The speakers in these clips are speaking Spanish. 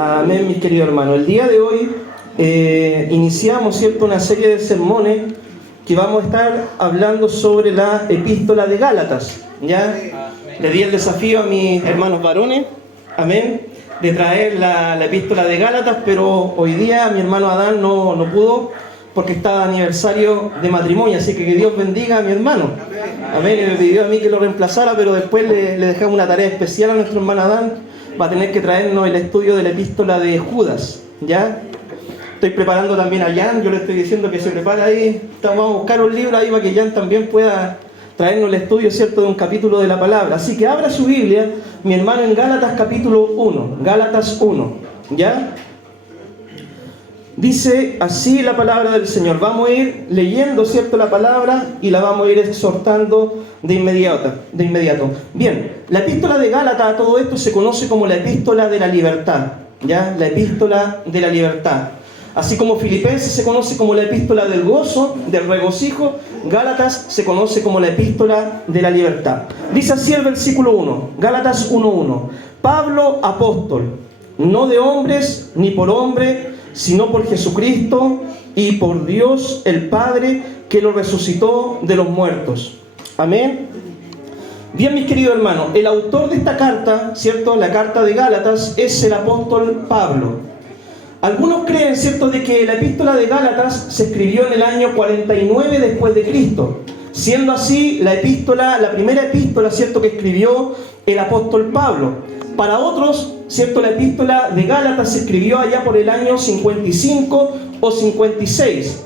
Amén, mis queridos hermanos. El día de hoy iniciamos, ¿cierto?, una serie de sermones que vamos a estar hablando sobre la epístola de Gálatas. ¿Ya? Le di el desafío a mis hermanos varones, amén, de traer la epístola de Gálatas, pero hoy día mi hermano Adán no pudo porque está aniversario de matrimonio, así que Dios bendiga a mi hermano. Amén. Y me pidió a mí que lo reemplazara, pero después le dejamos una tarea especial a nuestro hermano Adán. Va a tener que traernos el estudio de la epístola de Judas, ¿ya? Estoy preparando también a Jan, yo le estoy diciendo que se prepare ahí. Vamos a buscar un libro ahí para que Jan también pueda traernos el estudio, ¿cierto?, de un capítulo de la palabra. Así que abra su Biblia, mi hermano, en Gálatas capítulo 1, Gálatas 1, ¿ya? Dice así la palabra del Señor. Vamos a ir leyendo, ¿cierto?, la palabra y la vamos a ir exhortando de inmediato. Bien, la epístola de Gálatas, a todo esto se conoce como la epístola de la libertad, ¿ya? La epístola de la libertad. Así como Filipenses se conoce como la epístola del gozo, del regocijo, Gálatas se conoce como la epístola de la libertad. Dice así el versículo 1, Gálatas 1:1. Pablo, apóstol, no de hombres ni por hombre, sino por Jesucristo y por Dios el Padre, que lo resucitó de los muertos. Amén. Bien, mis queridos hermanos, el autor de esta carta, ¿cierto?, la carta de Gálatas, es el apóstol Pablo. Algunos creen, ¿cierto?, de que la epístola de Gálatas se escribió en el año 49 después de Cristo, siendo así la primera epístola, ¿cierto?, que escribió el apóstol Pablo. Para otros, ¿cierto?, la epístola de Gálatas se escribió allá por el año 55 o 56.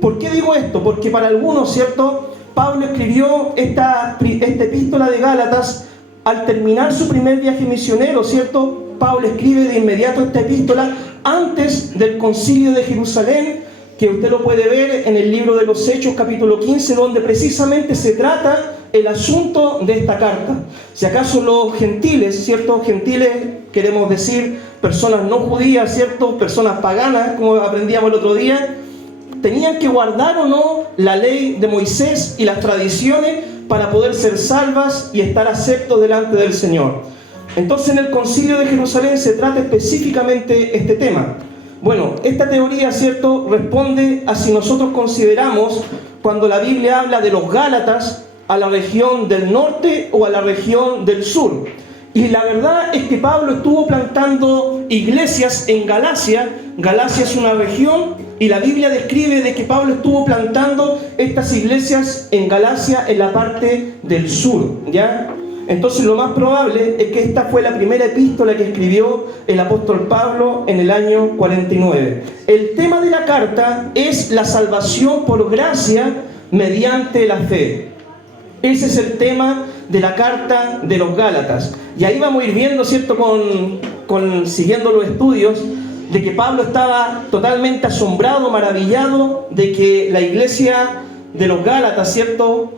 ¿Por qué digo esto? Porque para algunos, ¿cierto?, Pablo escribió esta epístola de Gálatas al terminar su primer viaje misionero, ¿cierto? Pablo escribe de inmediato esta epístola antes del concilio de Jerusalén, que usted lo puede ver en el libro de los Hechos, capítulo 15, donde precisamente se trata el asunto de esta carta. Si acaso los gentiles, ¿cierto? Gentiles, queremos decir, personas no judías, ¿cierto? Personas paganas, como aprendíamos el otro día, tenían que guardar o no la ley de Moisés y las tradiciones para poder ser salvas y estar aceptos delante del Señor. Entonces en el concilio de Jerusalén se trata específicamente este tema. Bueno, esta teoría, ¿cierto?, responde a si nosotros consideramos, cuando la Biblia habla de los Gálatas, a la región del norte o a la región del sur. Y la verdad es que Pablo estuvo plantando iglesias en Galacia. Galacia es una región y la Biblia describe de que Pablo estuvo plantando estas iglesias en Galacia, en la parte del sur, ¿ya? Entonces lo más probable es que esta fue la primera epístola que escribió el apóstol Pablo en el año 49. El tema de la carta es la salvación por gracia mediante la fe. Ese es el tema de la carta de los Gálatas. Y ahí vamos a ir viendo, ¿cierto?, siguiendo los estudios, de que Pablo estaba totalmente asombrado, maravillado de que la iglesia de los Gálatas, ¿cierto?,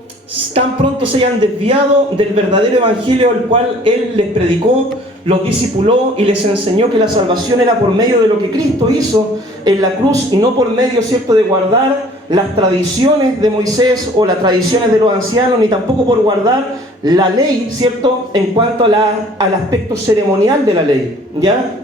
tan pronto se hayan desviado del verdadero evangelio, el cual él les predicó, los discipuló y les enseñó que la salvación era por medio de lo que Cristo hizo en la cruz y no por medio, ¿cierto?, de guardar las tradiciones de Moisés o las tradiciones de los ancianos, ni tampoco por guardar la ley, ¿cierto?, en cuanto al aspecto ceremonial de la ley, ¿ya?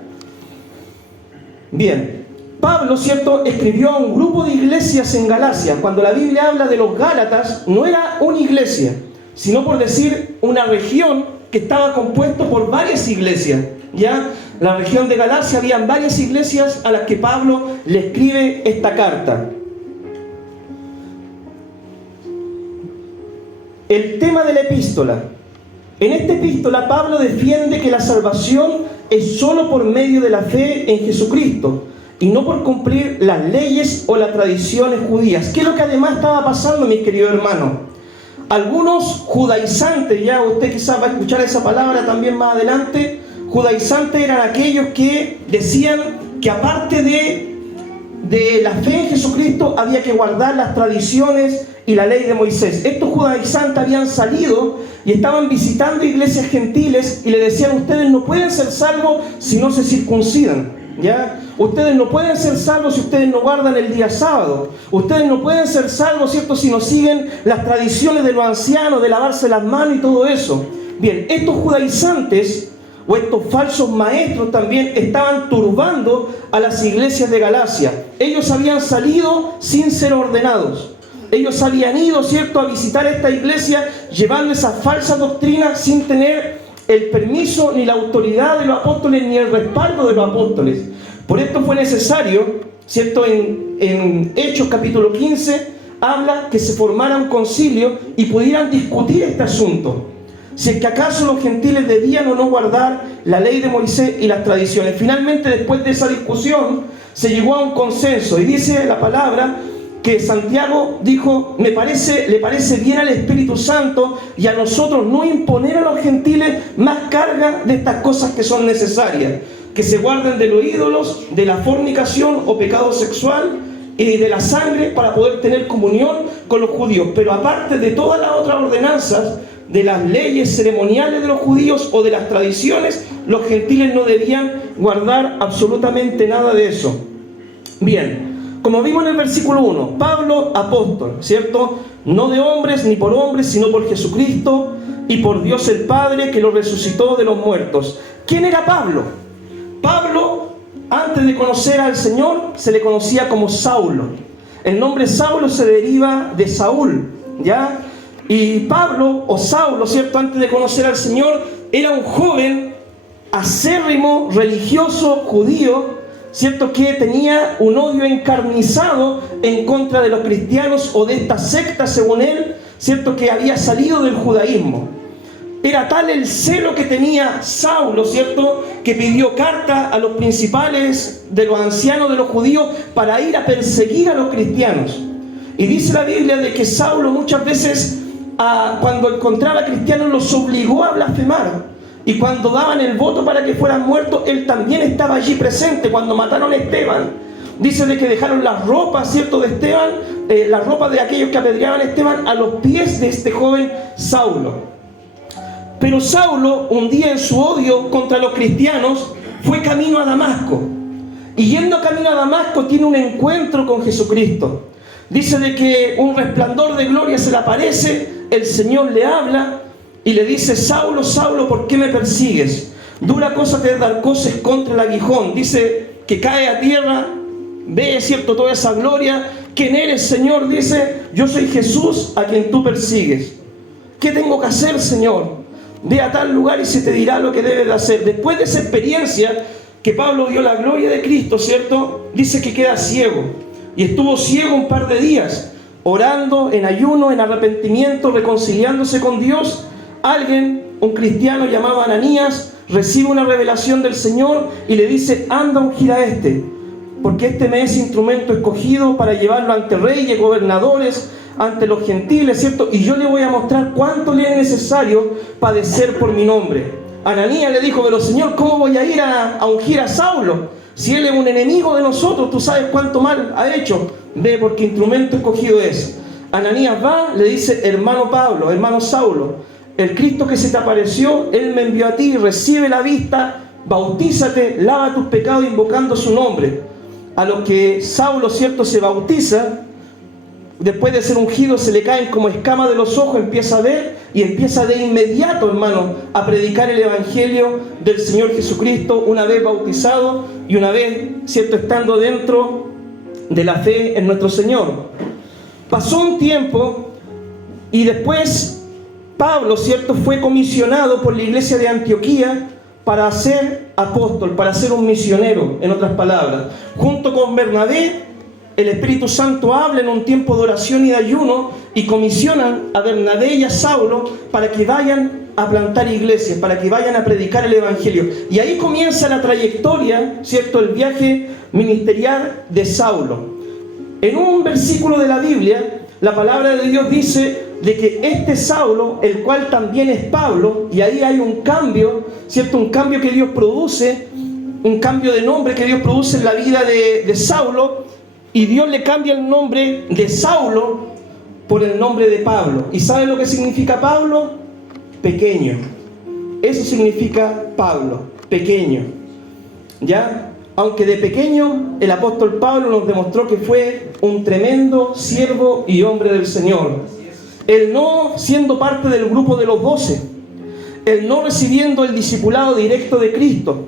Bien, Pablo, ¿cierto?, escribió a un grupo de iglesias en Galacia. Cuando la Biblia habla de los Gálatas, no era una iglesia, sino por decir una región que estaba compuesto por varias iglesias, ¿ya? La región de Galacia, habían varias iglesias a las que Pablo le escribe esta carta. El tema de la epístola. En esta epístola Pablo defiende que la salvación es solo por medio de la fe en Jesucristo y no por cumplir las leyes o las tradiciones judías. ¿Qué es lo que además estaba pasando, mis queridos hermanos? Algunos judaizantes, ya usted quizás va a escuchar esa palabra también más adelante, judaizantes eran aquellos que decían que aparte de la fe en Jesucristo había que guardar las tradiciones y la ley de Moisés. Estos judaizantes habían salido y estaban visitando iglesias gentiles y le decían: ustedes no pueden ser salvos si no se circuncidan, ¿ya? Ustedes no pueden ser salvos si ustedes no guardan el día sábado. Ustedes no pueden ser salvos, ¿cierto?, si no siguen las tradiciones de los ancianos, de lavarse las manos y todo eso. Bien, estos judaizantes o estos falsos maestros también estaban turbando a las iglesias de Galacia. Ellos habían salido sin ser ordenados. Ellos habían ido, ¿cierto?, a visitar esta iglesia llevando esas falsas doctrinas sin tener el permiso ni la autoridad de los apóstoles ni el respaldo de los apóstoles. Por esto fue necesario, ¿cierto?, en Hechos capítulo 15 habla que se formara un concilio y pudieran discutir este asunto. Si es que acaso los gentiles debían o no guardar la ley de Moisés y las tradiciones. Finalmente, después de esa discusión, se llegó a un consenso. Y dice la palabra que Santiago dijo: le parece bien al Espíritu Santo y a nosotros no imponer a los gentiles más carga de estas cosas que son necesarias, que se guarden de los ídolos, de la fornicación o pecado sexual y de la sangre, para poder tener comunión con los judíos. Pero aparte de todas las otras ordenanzas, de las leyes ceremoniales de los judíos o de las tradiciones, los gentiles no debían guardar absolutamente nada de eso. Bien, como vimos en el versículo 1, Pablo, apóstol, ¿cierto? No de hombres ni por hombres, sino por Jesucristo y por Dios el Padre, que lo resucitó de los muertos. ¿Quién era Pablo? Pablo, antes de conocer al Señor, se le conocía como Saulo. El nombre Saulo se deriva de Saúl, ¿ya? Y Pablo, o Saulo, ¿cierto?, antes de conocer al Señor, era un joven acérrimo, religioso, judío, ¿cierto?, que tenía un odio encarnizado en contra de los cristianos o de esta secta, según él, ¿cierto?, que había salido del judaísmo. Era tal el celo que tenía Saulo, ¿cierto?, que pidió carta a los principales de los ancianos de los judíos para ir a perseguir a los cristianos. Y dice la Biblia de que Saulo muchas veces, cuando encontraba cristianos, los obligó a blasfemar. Y cuando daban el voto para que fueran muertos, él también estaba allí presente. Cuando mataron a Esteban, dice de que dejaron las ropas, ¿cierto?, de Esteban, las ropas de aquellos que apedreaban a Esteban, a los pies de este joven Saulo. Pero Saulo, un día en su odio contra los cristianos, fue camino a Damasco. Y yendo camino a Damasco tiene un encuentro con Jesucristo. Dice de que un resplandor de gloria se le aparece, el Señor le habla y le dice: Saulo, Saulo, ¿por qué me persigues? Dura cosa te es dar coces contra el aguijón. Dice que cae a tierra, ve, ¿cierto?, toda esa gloria. ¿Quién eres, Señor? Dice: yo soy Jesús a quien tú persigues. ¿Qué tengo que hacer, Señor? Ve a tal lugar y se te dirá lo que debes de hacer. Después de esa experiencia que Pablo vio la gloria de Cristo, ¿cierto?, dice que queda ciego. Y estuvo ciego un par de días, orando, en ayuno, en arrepentimiento, reconciliándose con Dios. Alguien, un cristiano llamado Ananías, recibe una revelación del Señor y le dice: anda a ungir a este, porque este me es instrumento escogido para llevarlo ante reyes, gobernadores, ante los gentiles, ¿cierto? Y yo le voy a mostrar cuánto le es necesario padecer por mi nombre. Ananías le dijo: pero Señor, ¿cómo voy a ir a ungir a Saulo? Si él es un enemigo de nosotros, tú sabes cuánto mal ha hecho. Ve, porque instrumento escogido es. Ananías va, le dice: hermano Pablo, hermano Saulo, el Cristo que se te apareció, Él me envió a ti, recibe la vista, bautízate, lava tus pecados invocando su nombre. A lo que Saulo, ¿cierto?, se bautiza. Después de ser ungido, se le caen como escamas de los ojos, empieza a ver y empieza de inmediato, hermano, a predicar el Evangelio del Señor Jesucristo, una vez bautizado y una vez, ¿cierto?, estando dentro de la fe en nuestro Señor. Pasó un tiempo y después Pablo, ¿cierto?, fue comisionado por la iglesia de Antioquía para ser apóstol, para ser un misionero, en otras palabras. Junto con Bernabé, el Espíritu Santo habla en un tiempo de oración y de ayuno y comisionan a Bernabé y a Saulo para que vayan a plantar iglesias, para que vayan a predicar el Evangelio. Y ahí comienza la trayectoria, ¿cierto?, el viaje ministerial de Saulo. En un versículo de la Biblia, la palabra de Dios dice de que este Saulo, el cual también es Pablo, y ahí hay un cambio, ¿cierto?, un cambio que Dios produce, un cambio de nombre que Dios produce en la vida de Saulo. Y Dios le cambia el nombre de Saulo por el nombre de Pablo. ¿Y sabe lo que significa Pablo? Pequeño. Eso significa Pablo, pequeño. ¿Ya? Aunque de pequeño el apóstol Pablo nos demostró que fue un tremendo siervo y hombre del Señor. Él no siendo parte del grupo de los 12. el no recibiendo el discipulado directo de Cristo,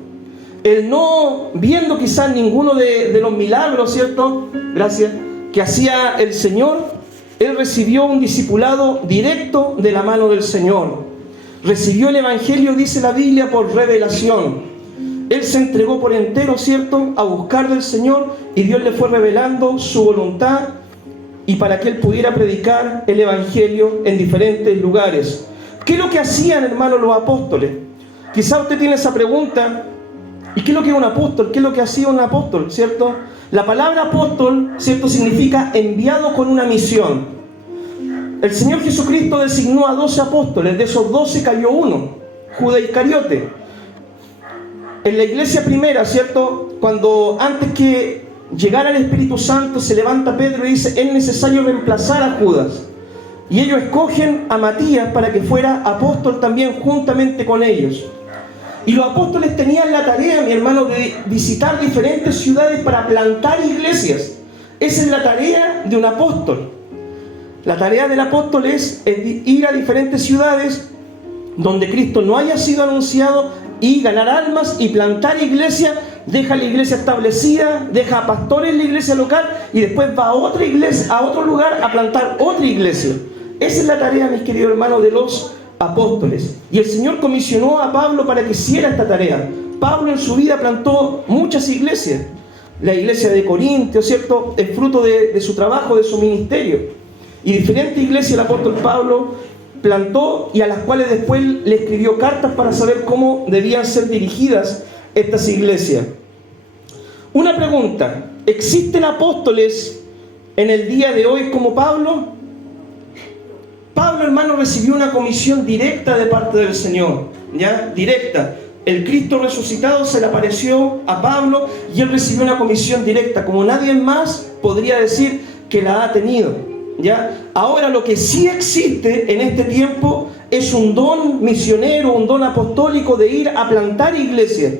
el no viendo quizás ninguno de los milagros, ¿cierto? Gracias, que hacía el Señor, él recibió un discipulado directo de la mano del Señor. Recibió el Evangelio, dice la Biblia, por revelación. Él se entregó por entero, ¿cierto?, a buscar del Señor, y Dios le fue revelando su voluntad y para que él pudiera predicar el Evangelio en diferentes lugares. ¿Qué es lo que hacían, hermanos, los apóstoles? Quizá usted tiene esa pregunta: ¿y qué es lo que es un apóstol? ¿Qué es lo que hacía un apóstol? ¿Cierto? La palabra apóstol, ¿cierto?, significa enviado con una misión. El Señor Jesucristo designó a 12 apóstoles, de esos 12 cayó uno, Judas Iscariote. En la iglesia primera, ¿cierto?, cuando antes que llegara el Espíritu Santo, se levanta Pedro y dice: es necesario reemplazar a Judas. Y ellos escogen a Matías para que fuera apóstol también juntamente con ellos. Y los apóstoles tenían la tarea, mi hermano, de visitar diferentes ciudades para plantar iglesias. Esa es la tarea de un apóstol. La tarea del apóstol es ir a diferentes ciudades donde Cristo no haya sido anunciado y ganar almas y plantar iglesia. Deja la iglesia establecida, deja a pastores en la iglesia local y después va a otra iglesia, a otro lugar, a plantar otra iglesia. Esa es la tarea, mis queridos hermanos, de los apóstoles. Y el Señor comisionó a Pablo para que hiciera esta tarea. Pablo en su vida plantó muchas iglesias. La iglesia de Corintio, ¿cierto?, es fruto de su trabajo, de su ministerio. Y diferentes iglesias el apóstol Pablo plantó, y a las cuales después le escribió cartas para saber cómo debían ser dirigidas estas iglesias. Una pregunta: ¿existen apóstoles en el día de hoy como Pablo? Pablo, hermano, recibió una comisión directa de parte del Señor, ¿ya? Directa. El Cristo resucitado se le apareció a Pablo y él recibió una comisión directa, como nadie más podría decir que la ha tenido, ¿ya? Ahora, lo que sí existe en este tiempo es un don misionero, un don apostólico de ir a plantar iglesias.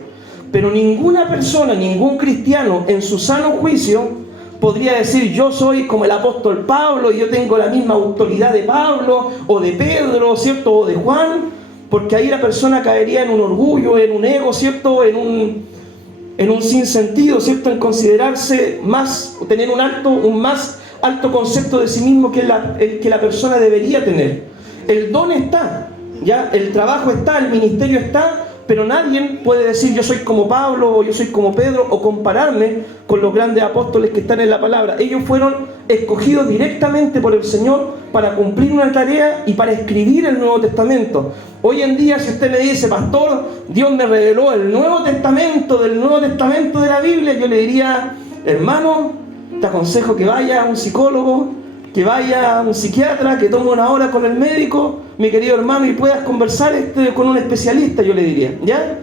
Pero ninguna persona, ningún cristiano en su sano juicio podría decir: yo soy como el apóstol Pablo y yo tengo la misma autoridad de Pablo o de Pedro, ¿cierto?, o de Juan, porque ahí la persona caería en un orgullo, en un ego, ¿cierto?, en un sinsentido, ¿cierto?, en considerarse más, tener un más alto concepto de sí mismo que el que la persona debería tener. El don está, ¿ya? El trabajo está, el ministerio está, pero nadie puede decir: yo soy como Pablo, o yo soy como Pedro, o compararme con los grandes apóstoles que están en la palabra. Ellos fueron escogidos directamente por el Señor para cumplir una tarea y para escribir el Nuevo Testamento. Hoy en día, si usted me dice: pastor, Dios me reveló el Nuevo Testamento del Nuevo Testamento de la Biblia, yo le diría: hermano, te aconsejo que vaya a un psicólogo, que vaya a un psiquiatra, que tome una hora con el médico, mi querido hermano, y puedas conversar con un especialista, yo le diría, ¿ya?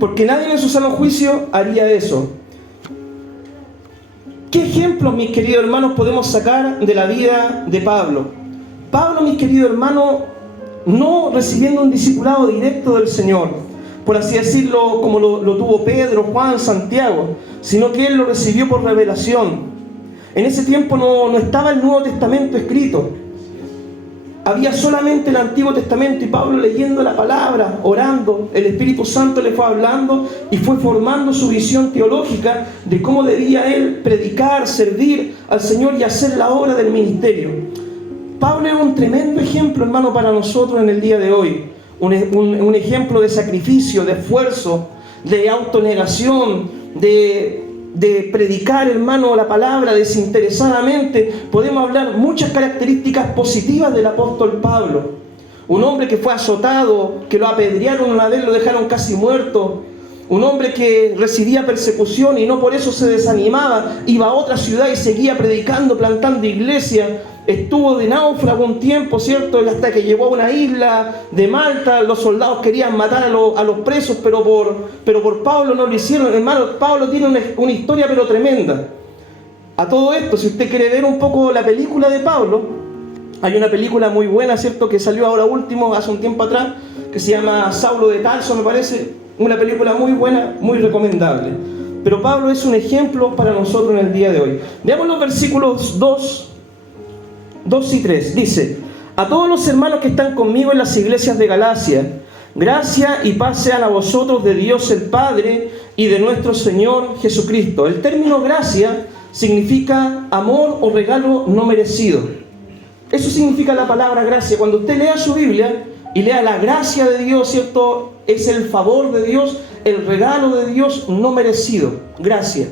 Porque nadie en su sano juicio haría eso. ¿Qué ejemplos, mis queridos hermanos, podemos sacar de la vida de Pablo? Pablo, mis queridos hermanos, no recibiendo un discipulado directo del Señor, por así decirlo, como lo tuvo Pedro, Juan, Santiago, sino que él lo recibió por revelación. En ese tiempo no estaba el Nuevo Testamento escrito. Había solamente el Antiguo Testamento, y Pablo, leyendo la palabra, orando, el Espíritu Santo le fue hablando y fue formando su visión teológica de cómo debía él predicar, servir al Señor y hacer la obra del ministerio. Pablo es un tremendo ejemplo, hermano, para nosotros en el día de hoy. Un ejemplo de sacrificio, de esfuerzo, de autonegación, de predicar, hermano, la palabra desinteresadamente. Podemos hablar muchas características positivas del apóstol Pablo. Un hombre que fue azotado, que lo apedrearon una vez, lo dejaron casi muerto. Un hombre que recibía persecución y no por eso se desanimaba. Iba a otra ciudad y seguía predicando, plantando iglesia. Estuvo de náufrago un tiempo, ¿cierto? Y hasta que llegó a una isla de Malta. Los soldados querían matar a los presos, pero por Pablo no lo hicieron. Hermano, Pablo tiene una historia pero tremenda. A todo esto, si usted quiere ver un poco la película de Pablo, hay una película muy buena, ¿cierto?, que salió ahora último, hace un tiempo atrás, que se llama Saulo de Tarso, me parece. Una película muy buena, muy recomendable. Pero Pablo es un ejemplo para nosotros en el día de hoy. Veamos los versículos 2 y 3. Dice: a todos los hermanos que están conmigo en las iglesias de Galacia Gracia y paz sean a vosotros de Dios el Padre y de nuestro Señor Jesucristo. El término gracia significa amor o regalo no merecido. Eso significa la palabra gracia. Cuando usted lea su Biblia y lea la gracia de Dios, ¿cierto? Es el favor de Dios, el regalo de Dios no merecido. Gracia.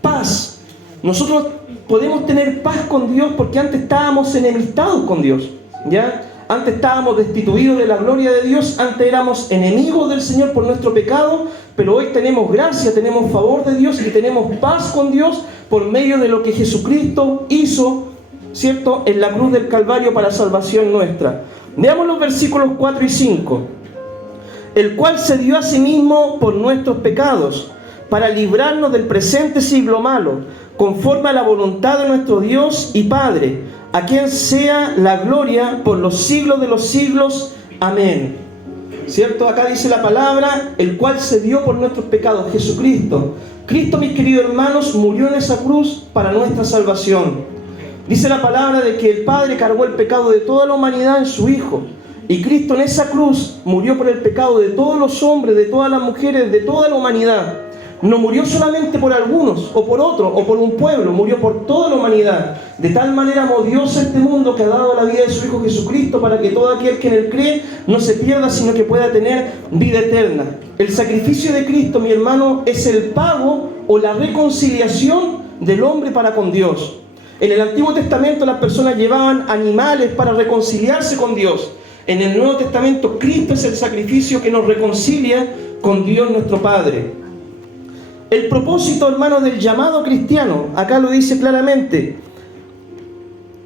Paz. Nosotros podemos tener paz con Dios porque antes estábamos enemistados con Dios, ¿ya? Antes estábamos destituidos de la gloria de Dios, antes éramos enemigos del Señor por nuestro pecado, pero hoy tenemos gracia, tenemos favor de Dios y tenemos paz con Dios por medio de lo que Jesucristo hizo, ¿cierto?, en la cruz del Calvario para salvación nuestra. Veamos los versículos 4 y 5. El cual se dio a sí mismo por nuestros pecados, para librarnos del presente siglo malo, conforme a la voluntad de nuestro Dios y Padre, a quien sea la gloria por los siglos de los siglos. Amén. ¿Cierto? Acá dice la palabra, el cual se dio por nuestros pecados, Jesucristo. Cristo, mis queridos hermanos, murió en esa cruz para nuestra salvación. Dice la palabra de que el Padre cargó el pecado de toda la humanidad en su Hijo. Y Cristo en esa cruz murió por el pecado de todos los hombres, de todas las mujeres, de toda la humanidad. No murió solamente por algunos, o por otros, o por un pueblo, murió por toda la humanidad. De tal manera amó Dios a este mundo que ha dado la vida de su Hijo Jesucristo para que todo aquel que en él cree no se pierda, sino que pueda tener vida eterna. El sacrificio de Cristo, mi hermano, es el pago o la reconciliación del hombre para con Dios. En el Antiguo Testamento las personas llevaban animales para reconciliarse con Dios. En el Nuevo Testamento Cristo es el sacrificio que nos reconcilia con Dios nuestro Padre. El propósito, hermanos, del llamado cristiano, acá lo dice claramente,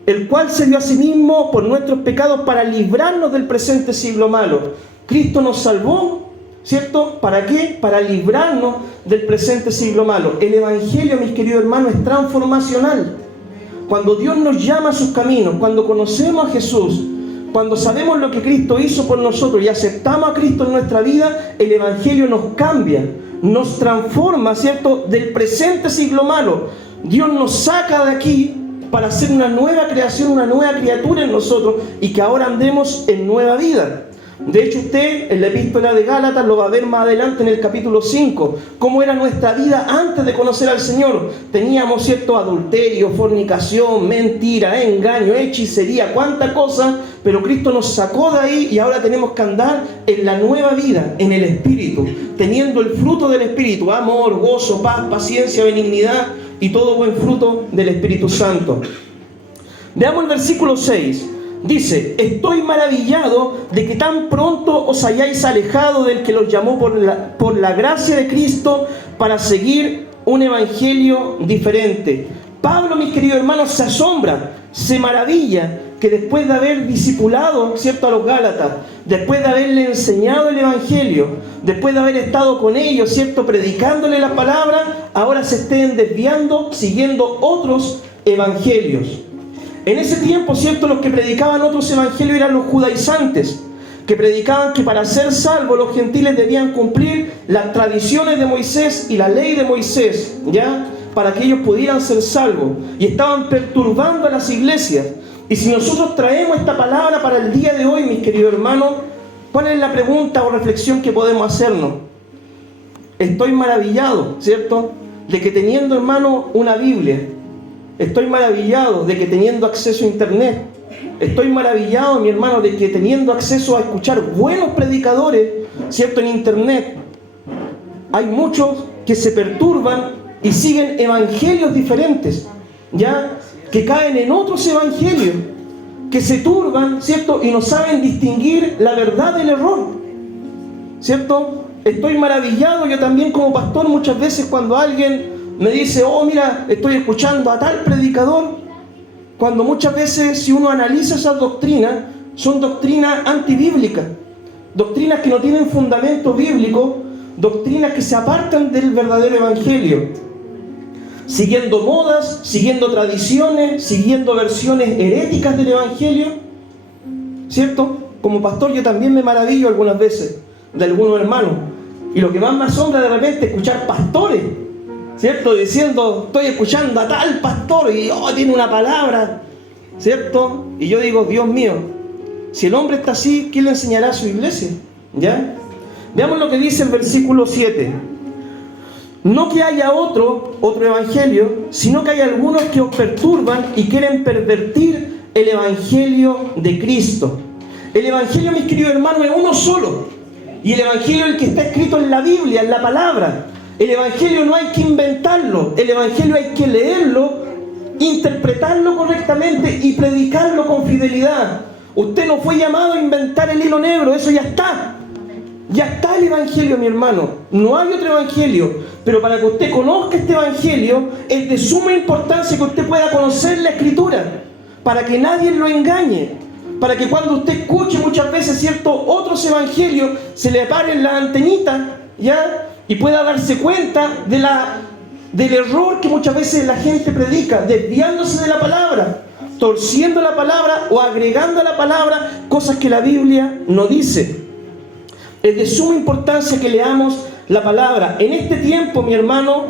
el cual se dio a sí mismo por nuestros pecados para librarnos del presente siglo malo. Cristo nos salvó, ¿cierto? ¿Para qué? Para librarnos del presente siglo malo. El Evangelio, mis queridos hermanos, es transformacional. Cuando Dios nos llama a sus caminos, cuando conocemos a Jesús, cuando sabemos lo que Cristo hizo por nosotros y aceptamos a Cristo en nuestra vida, el Evangelio nos cambia, nos transforma, ¿cierto?, del presente siglo malo. Dios nos saca de aquí para hacer una nueva creación, una nueva criatura en nosotros y que ahora andemos en nueva vida. De hecho, usted en la epístola de Gálatas lo va a ver más adelante en el capítulo 5, cómo era nuestra vida antes de conocer al Señor. Teníamos, ¿cierto?, adulterio, fornicación, mentira, engaño, hechicería, cuánta cosa, pero Cristo nos sacó de ahí y ahora tenemos que andar en la nueva vida, en el Espíritu, teniendo el fruto del Espíritu, amor, gozo, paz, paciencia, benignidad y todo buen fruto del Espíritu Santo. Veamos el versículo 6. Dice, estoy maravillado de que tan pronto os hayáis alejado del que los llamó por la gracia de Cristo para seguir un evangelio diferente. Pablo, mis queridos hermanos, se asombra, se maravilla que después de haber discipulado, ¿cierto?, a los Gálatas, después de haberle enseñado el evangelio, después de haber estado con ellos, ¿cierto?, predicándole la palabra, ahora se estén desviando, siguiendo otros evangelios. En ese tiempo, ¿cierto?, los que predicaban otros evangelios eran los judaizantes, que predicaban que para ser salvos los gentiles debían cumplir las tradiciones de Moisés y la ley de Moisés, ¿ya?, para que ellos pudieran ser salvos, y estaban perturbando a las iglesias. Y si nosotros traemos esta palabra para el día de hoy, mis queridos hermanos, ¿cuál es la pregunta o reflexión que podemos hacernos? Estoy maravillado, ¿cierto?, de que teniendo, hermano, una Biblia, estoy maravillado de que teniendo acceso a internet, estoy maravillado, mi hermano, de que teniendo acceso a escuchar buenos predicadores, ¿cierto?, en internet, hay muchos que se perturban y siguen evangelios diferentes, ¿ya?, que caen en otros evangelios, que se turban, ¿cierto?, y no saben distinguir la verdad del error, ¿cierto? Estoy maravillado yo también como pastor muchas veces cuando alguien me dice, oh, mira, estoy escuchando a tal predicador, cuando muchas veces, si uno analiza esas doctrinas, son doctrinas antibíblicas, doctrinas que no tienen fundamento bíblico, doctrinas que se apartan del verdadero evangelio, siguiendo modas, siguiendo tradiciones, siguiendo versiones heréticas del evangelio, ¿cierto? Como pastor yo también me maravillo algunas veces de algunos hermanos, y lo que más me asombra de repente es escuchar pastores, ¿cierto?, diciendo, estoy escuchando a tal pastor y tiene una palabra, ¿cierto? Y yo digo, Dios mío, si el hombre está así, ¿quién le enseñará a su iglesia? ¿Ya? Veamos lo que dice el versículo 7. No que haya otro evangelio, sino que hay algunos que os perturban y quieren pervertir el evangelio de Cristo. El evangelio, mis queridos hermanos, es uno solo. Y el evangelio es el que está escrito en la Biblia, en la palabra. El evangelio no hay que inventarlo. El evangelio hay que leerlo, interpretarlo correctamente y predicarlo con fidelidad. Usted no fue llamado a inventar el hilo negro, eso ya está. Ya está el evangelio, mi hermano. No hay otro evangelio. Pero para que usted conozca este evangelio, es de suma importancia que usted pueda conocer la escritura, para que nadie lo engañe, para que cuando usted escuche muchas veces ciertos otros evangelios, se le paren las antenitas, ¿ya? Y pueda darse cuenta del error que muchas veces la gente predica, desviándose de la palabra, torciendo la palabra o agregando a la palabra cosas que la Biblia no dice. Es de suma importancia que leamos la palabra. En este tiempo, mi hermano,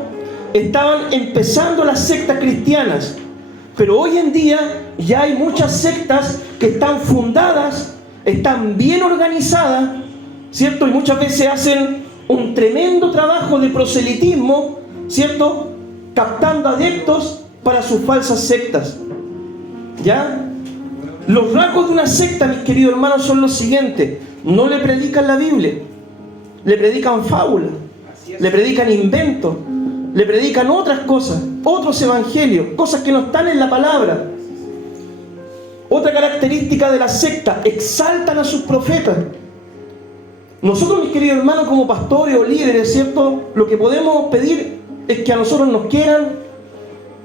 estaban empezando las sectas cristianas, pero hoy en día ya hay muchas sectas que están fundadas, están bien organizadas, ¿cierto? Y muchas veces hacen un tremendo trabajo de proselitismo, ¿cierto? Captando adeptos para sus falsas sectas. ¿Ya? Los rasgos de una secta, mis queridos hermanos, son los siguientes. No le predican la Biblia, le predican fábulas, le predican inventos, le predican otras cosas, otros evangelios, cosas que no están en la palabra. Otra característica de la secta, exaltan a sus profetas. Nosotros, mis queridos hermanos, como pastores o líderes, ¿cierto? Lo que podemos pedir es que a nosotros nos quieran,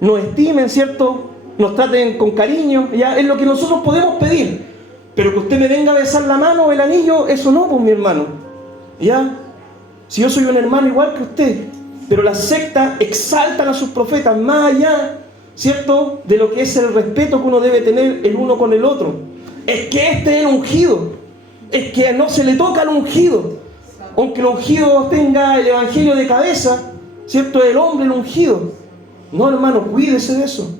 nos estimen, ¿cierto? Nos traten con cariño, ya es lo que nosotros podemos pedir. Pero que usted me venga a besar la mano o el anillo, eso no, pues mi hermano. ¿Ya? Si yo soy un hermano igual que usted. Pero las sectas exaltan a sus profetas más allá, ¿cierto?, de lo que es el respeto que uno debe tener el uno con el otro. Es que este es el ungido. Es que no se le toca al ungido. Aunque el ungido tenga el evangelio de cabeza, ¿cierto?, es el hombre el ungido. No, hermano, cuídese de eso.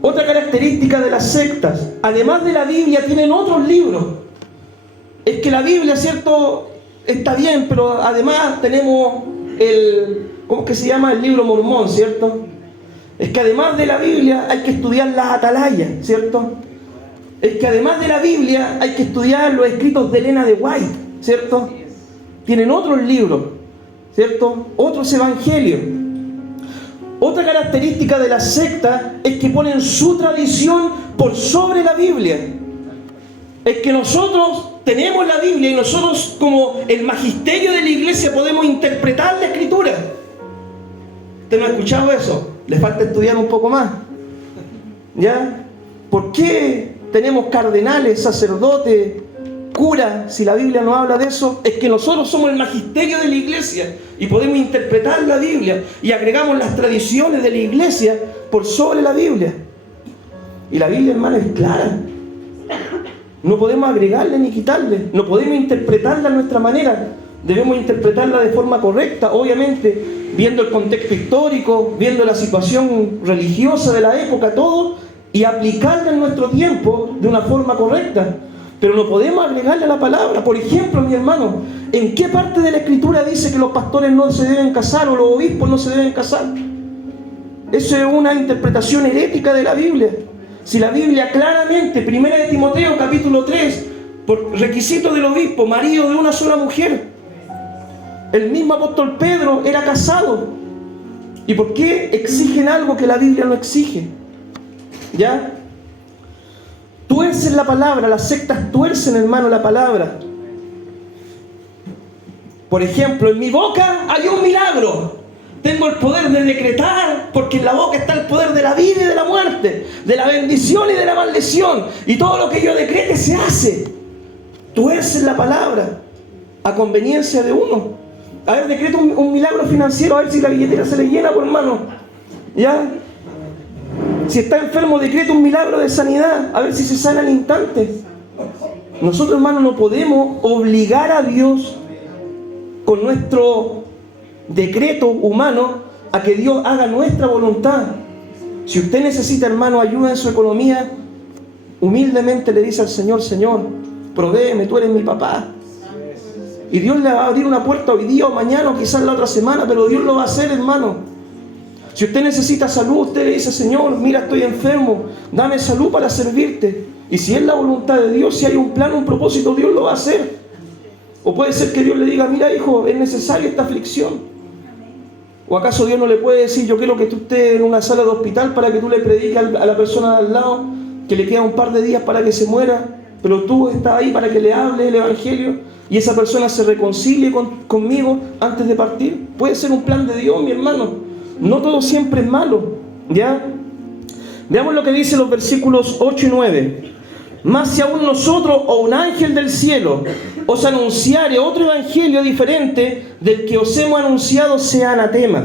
Otra característica de las sectas, además de la Biblia, tienen otros libros. Es que la Biblia, ¿cierto?, está bien, pero además tenemos ¿cómo que se llama? El libro Mormón, ¿cierto? Es que además de la Biblia hay que estudiar las atalayas, ¿cierto? Es que además de la Biblia hay que estudiar los escritos de Elena de White, ¿cierto? Tienen otros libros, ¿cierto? Otros evangelios. Otra característica de la secta es que ponen su tradición por sobre la Biblia. Es que nosotros tenemos la Biblia y nosotros, como el magisterio de la iglesia, podemos interpretar la escritura. ¿Usted no ha escuchado eso? Le falta estudiar un poco más. ¿Ya? ¿Por qué tenemos cardenales, sacerdotes, curas, si la Biblia no habla de eso? Es que nosotros somos el magisterio de la iglesia y podemos interpretar la Biblia y agregamos las tradiciones de la iglesia por sobre la Biblia. Y la Biblia, hermano, es clara. No podemos agregarle ni quitarle, no podemos interpretarla a nuestra manera. Debemos interpretarla de forma correcta, obviamente, viendo el contexto histórico, viendo la situación religiosa de la época, todo, y aplicarla en nuestro tiempo de una forma correcta. Pero no podemos agregarle a la palabra. Por ejemplo, mi hermano, ¿en qué parte de la Escritura dice que los pastores no se deben casar o los obispos no se deben casar? Eso es una interpretación herética de la Biblia. Si la Biblia claramente, 1 de Timoteo capítulo 3, por requisito del obispo, marido de una sola mujer. El mismo apóstol Pedro era casado. ¿Y por qué exigen algo que la Biblia no exige? ¿Ya? Tuercen la palabra, las sectas tuercen, hermano, la palabra. Por ejemplo, en mi boca hay un milagro. Tengo el poder de decretar, porque en la boca está el poder de la vida y de la muerte, de la bendición y de la maldición. Y todo lo que yo decrete se hace. Tuercen la palabra a conveniencia de uno. A ver, decreto un milagro financiero, a ver si la billetera se le llena, por hermano. ¿Ya? Si está enfermo, decreto un milagro de sanidad, a ver si se sana al instante. Nosotros, hermanos, no podemos obligar a Dios con nuestro decreto humano a que Dios haga nuestra voluntad. Si usted necesita, hermano, ayuda en su economía, humildemente le dice al Señor: Señor, provéeme, tú eres mi papá. Y Dios le va a abrir una puerta hoy día o mañana o quizás la otra semana, pero Dios lo va a hacer, hermano. Si usted necesita salud, usted le dice: Señor, mira, estoy enfermo, dame salud para servirte. Y si es la voluntad de Dios, si hay un plan, un propósito, Dios lo va a hacer. O puede ser que Dios le diga: mira, hijo, es necesaria esta aflicción. ¿O acaso Dios no le puede decir: yo quiero que tú estés en una sala de hospital para que tú le prediques a la persona de al lado que le queda un par de días para que se muera, pero tú estás ahí para que le hables el Evangelio y esa persona se reconcilie conmigo antes de partir? Puede ser un plan de Dios, mi hermano. No todo siempre es malo, ¿ya? Veamos lo que dicen los versículos 8 y 9. Mas si aún nosotros o un ángel del cielo os anunciare otro evangelio diferente del que os hemos anunciado, sea anatema.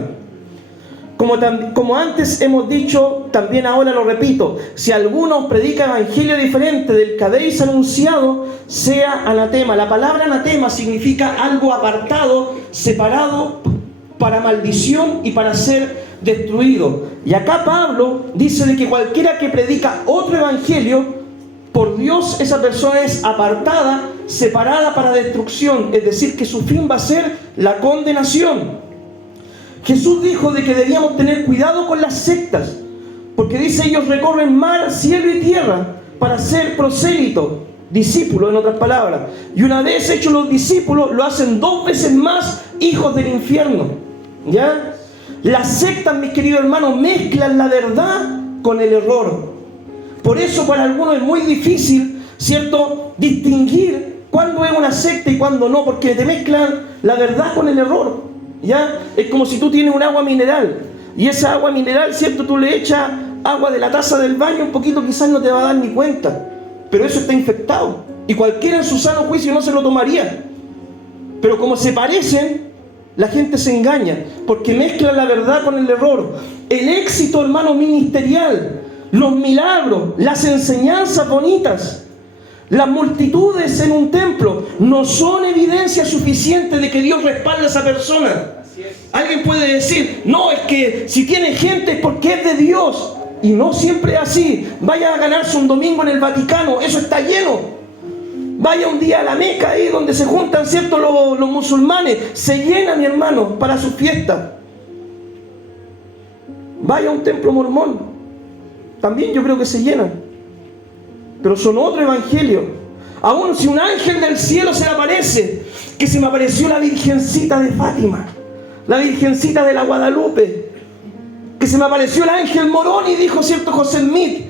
Como antes hemos dicho, también ahora lo repito: si alguno os predica evangelio diferente del que habéis anunciado, sea anatema. La palabra anatema significa algo apartado, separado, para maldición y para ser destruido. Y acá Pablo dice de que cualquiera que predica otro evangelio, por Dios esa persona es apartada, separada para destrucción, es decir, que su fin va a ser la condenación. Jesús dijo de que debíamos tener cuidado con las sectas, porque dice: ellos recorren mar, cielo y tierra para ser prosélitos, discípulos en otras palabras, y una vez hechos los discípulos, lo hacen 2 veces más hijos del infierno. ¿Ya? Las sectas, mis queridos hermanos, mezclan la verdad con el error. Por eso para algunos es muy difícil, ¿cierto?, distinguir cuándo es una secta y cuándo no, porque te mezclan la verdad con el error. ¿Ya? Es como si tú tienes un agua mineral y esa agua mineral, ¿cierto?, tú le echas agua de la taza del baño, un poquito quizás no te va a dar ni cuenta, pero eso está infectado y cualquiera en su sano juicio no se lo tomaría. Pero como se parecen, la gente se engaña porque mezclan la verdad con el error. El éxito, hermano, ministerial, los milagros, las enseñanzas bonitas, las multitudes en un templo no son evidencia suficiente de que Dios respalda a esa persona. Alguien puede decir: no, es que si tiene gente es porque es de Dios. Y no siempre es así. Vaya a ganarse un domingo en el Vaticano, eso está lleno. Vaya un día a la Meca, ahí donde se juntan, ¿cierto?, los musulmanes, se llena, mi hermano, para su fiesta. Vaya a un templo mormón, también yo creo que se llenan, pero son otro evangelio. Aún si un ángel del cielo se le aparece, que se me apareció la Virgencita de Fátima, la Virgencita de la Guadalupe, que se me apareció el ángel Morón y dijo, ¿cierto?, José Smith.